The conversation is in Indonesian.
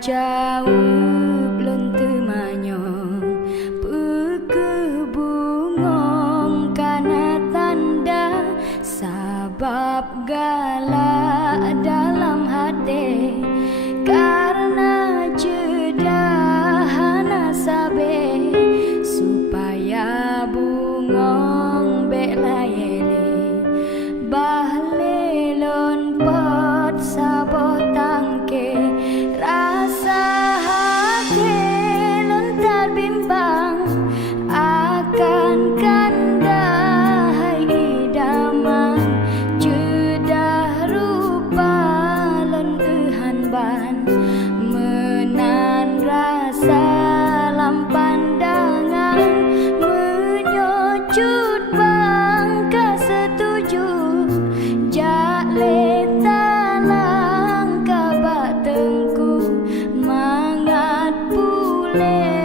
jauh belum temanyong pekebungong karena tanda sabab galak dalam hati karena jedahana sabe supaya bungong belayeli bahlelon pot sabo tangke rasa hati lontar bimbang akan kanda hai idaman jedah rupa lon ehan ban menan rasa lam pandangan menyocut bang kesetuju jak letalang kabak tengku mangat pule